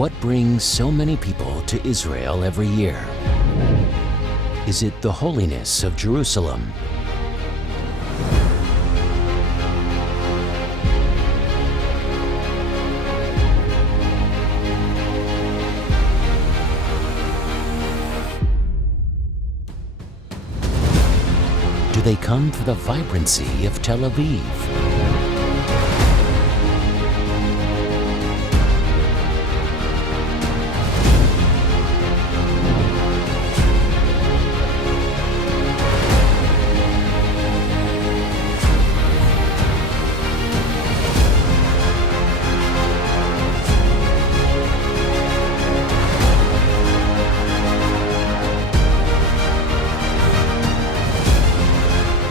What brings so many people to Israel every year? Is it the holiness of Jerusalem? Do they come for the vibrancy of Tel Aviv?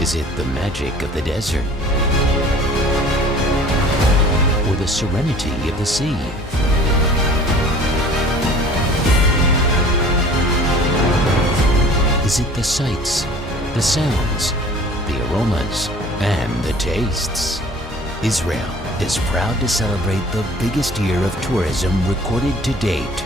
Is it the magic of the desert? Or the serenity of the sea? Is it the sights, the sounds, the aromas, and the tastes? Israel is proud to celebrate the biggest year of tourism recorded to date.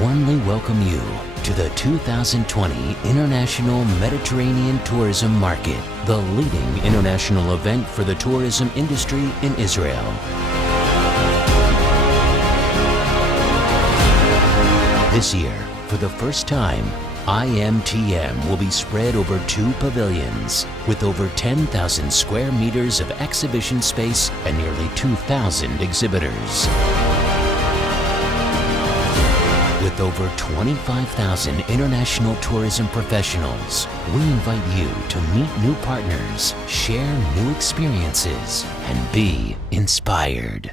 Warmly welcome you to the 2020 International Mediterranean Tourism Market, the leading international event for the tourism industry in Israel. This year, for the first time, IMTM will be spread over 2 pavilions with over 10,000 square meters of exhibition space and nearly 2,000 exhibitors. With over 25,000 international tourism professionals, we invite you to meet new partners, share new experiences, and be inspired.